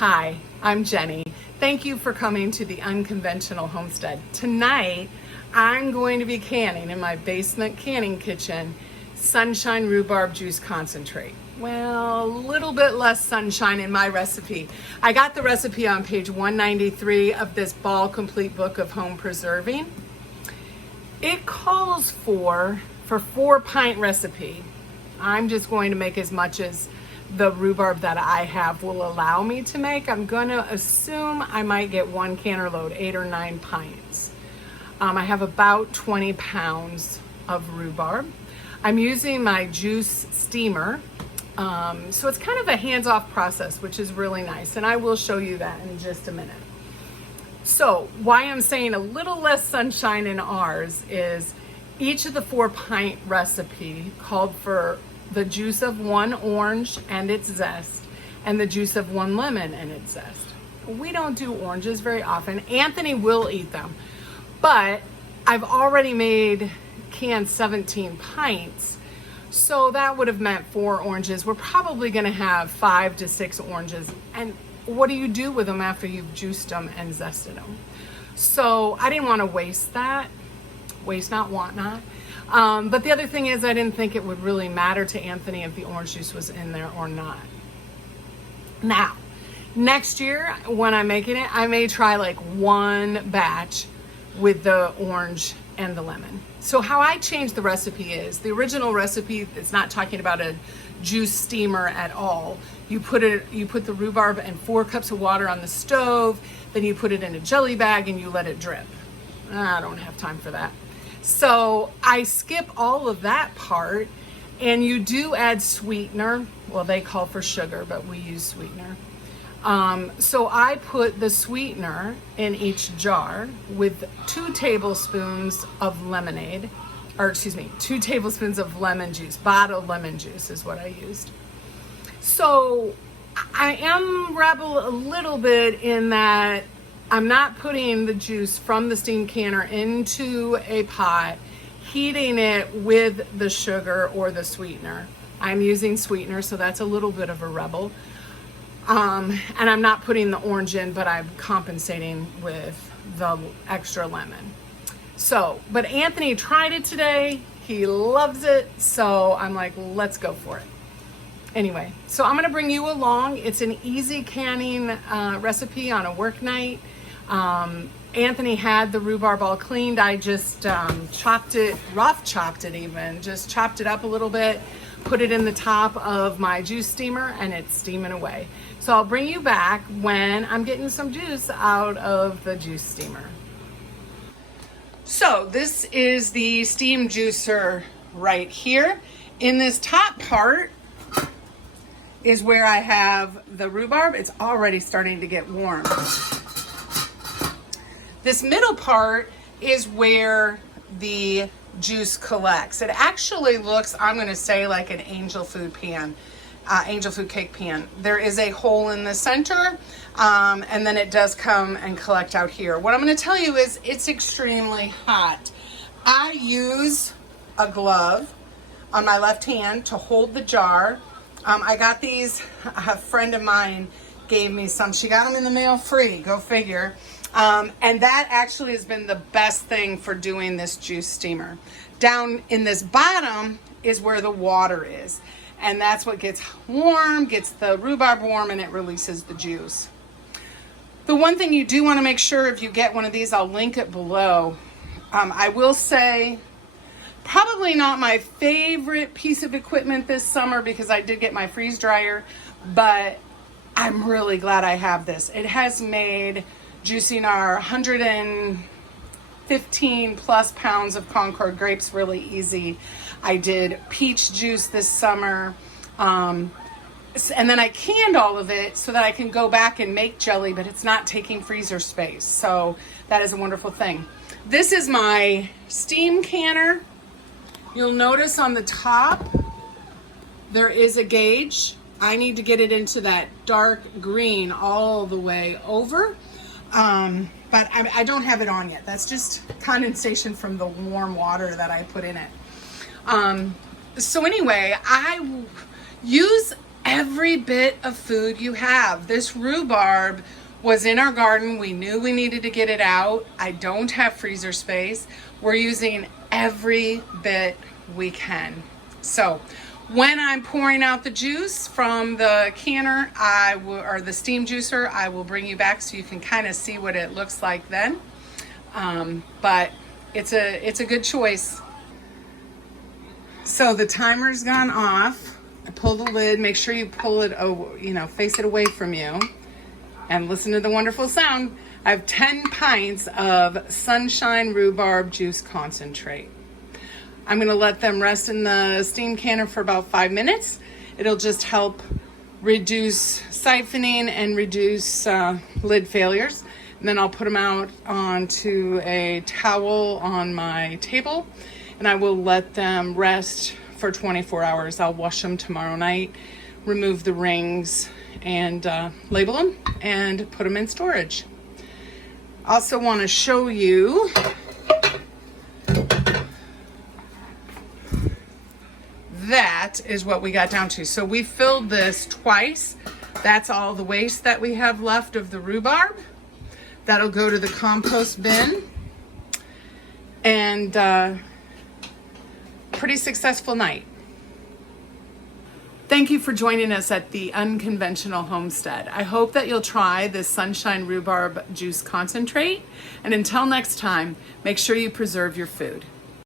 Hi, I'm Jenny. Thank you for coming to the Unconventional Homestead. Tonight, I'm going to be canning in my basement canning kitchen Sunshine Rhubarb Juice Concentrate. Well, a little bit less sunshine in my recipe. I got the recipe on page 193 of this Ball Complete Book of Home Preserving. It calls for 4-pint recipe. I'm just going to make as much as the rhubarb that I have will allow me to make. I'm gonna assume I might get 1 canner load, 8 or 9 pints. I have about 20 pounds of rhubarb. I'm using my juice steamer. So it's kind of a hands-off process, which is really nice. And I will show you that in just a minute. So why I'm saying a little less sunshine in ours is each of the 4-pint recipe called for the juice of 1 orange and its zest, and the juice of 1 lemon and its zest. We don't do oranges very often. Anthony will eat them, but I've already canned 17 pints, so that would have meant 4 oranges. We're probably gonna have 5 to 6 oranges, and what do you do with them after you've juiced them and zested them? So I didn't want to waste that. Waste not, want not. But the other thing is I didn't think it would really matter to Anthony if the orange juice was in there or not. Now, next year when I'm making it, I may try like 1 batch with the orange and the lemon. So how I changed the recipe is, the original recipe, it's not talking about a juice steamer at all. You put the rhubarb and 4 cups of water on the stove, then you put it in a jelly bag and you let it drip. I don't have time for that. So I skip all of that part, and you do add sweetener. Well, they call for sugar, but we use sweetener. So I put the sweetener in each jar with 2 tablespoons of lemonade, or excuse me, 2 tablespoons of lemon juice. Bottled lemon juice is what I used. So I am rebel a little bit in that I'm not putting the juice from the steam canner into a pot, heating it with the sugar or the sweetener. I'm using sweetener, so that's a little bit of a rebel. And I'm not putting the orange in, but I'm compensating with the extra lemon. So, but Anthony tried it today. He loves it. So I'm like, let's go for it. Anyway, so I'm gonna bring you along. It's an easy canning recipe on a work night. Anthony had the rhubarb all cleaned. I just chopped it, rough chopped it even, just chopped it up a little bit, put it in the top of my juice steamer, and it's steaming away. So I'll bring you back when I'm getting some juice out of the juice steamer. So this is the steam juicer right here. In this top part is where I have the rhubarb. It's already starting to get warm. This middle part is where the juice collects. It actually looks, I'm gonna say, like an angel food pan, angel food cake pan. There is a hole in the center, and then it does come and collect out here. What I'm gonna tell you is it's extremely hot. I use a glove on my left hand to hold the jar. I got these, a friend of mine gave me some. She got them in the mail free, go figure. And that actually has been the best thing for doing this juice steamer. Down in this bottom is where the water is. And that's what gets warm, gets the rhubarb warm, and it releases the juice. The one thing you do want to make sure if you get one of these, I'll link it below. I will say, probably not my favorite piece of equipment this summer because I did get my freeze dryer, but I'm really glad I have this. It has made juicing our 115 plus pounds of Concord grapes really easy. I did peach juice this summer, and then I canned all of it so that I can go back and make jelly, but it's not taking freezer space. So that is a wonderful thing. This is my steam canner. You'll notice on the top, there is a gauge. I need to get it into that dark green all the way over. But I don't have it on yet. That's just condensation from the warm water that I put in it. So anyway, I use every bit of food you have. This rhubarb was in our garden. We knew we needed to get it out. I don't have freezer space. We're using every bit we can. So when I'm pouring out the juice from the canner, or the steam juicer, I will bring you back so you can kind of see what it looks like then. But it's a good choice. So the timer's gone off. I pull the lid. Make sure you pull it, face it away from you, and listen to the wonderful sound. I have 10 pints of Sunshine Rhubarb Juice Concentrate. I'm going to let them rest in the steam canner for about 5 minutes. It'll just help reduce siphoning and reduce lid failures. And then I'll put them out onto a towel on my table, and I will let them rest for 24 hours. I'll wash them tomorrow night, remove the rings, and label them and put them in storage. Also want to show you that is what we got down to. So we filled this twice. That's all the waste that we have left of the rhubarb. That'll go to the compost bin. And pretty successful night. Thank you for joining us at the Unconventional Homestead. I hope that you'll try this Sunshine Rhubarb Juice Concentrate. And until next time, make sure you preserve your food.